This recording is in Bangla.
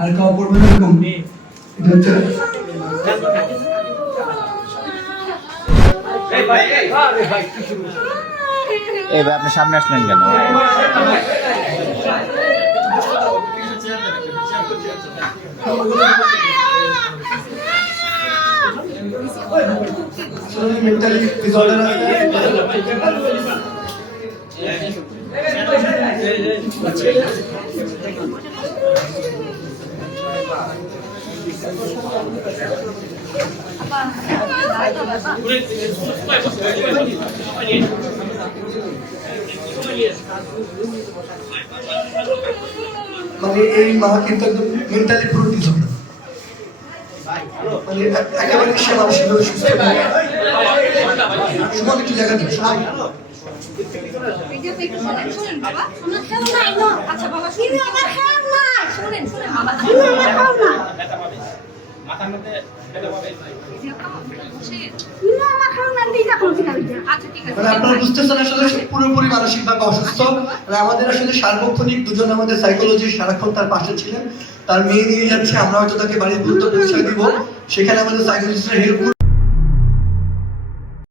আর খাওয়া পড়বে না এরকম এটা হচ্ছে এই ভাই আপনি সামনে আসলেন কেন? মেন্টালি ডিসঅর্ডার আছে মানে এই মা কিন্তু একদম মেন্টালি পুরো ডিসঅর্ডার মানে একেবারে সে মানসিকভাবে সুস্থ নয়। সুমন একটু জায়গা দিন আপনারা বুঝতেছেন আসলে পুরোপুরি মানসিকভাবে অসুস্থ। আমাদের আসলে সার্বক্ষণিক দুজন আমাদের সাইকোলজিস্ট সারাক্ষণ তার পাশে ছিলেন। তার মেয়ে নিয়ে যাচ্ছে, আমরা হয়তো তাকে বাড়ির দ্রুত পৌঁছে দিব, সেখানে আমাদের সাইকোলজিস্টের হেল্প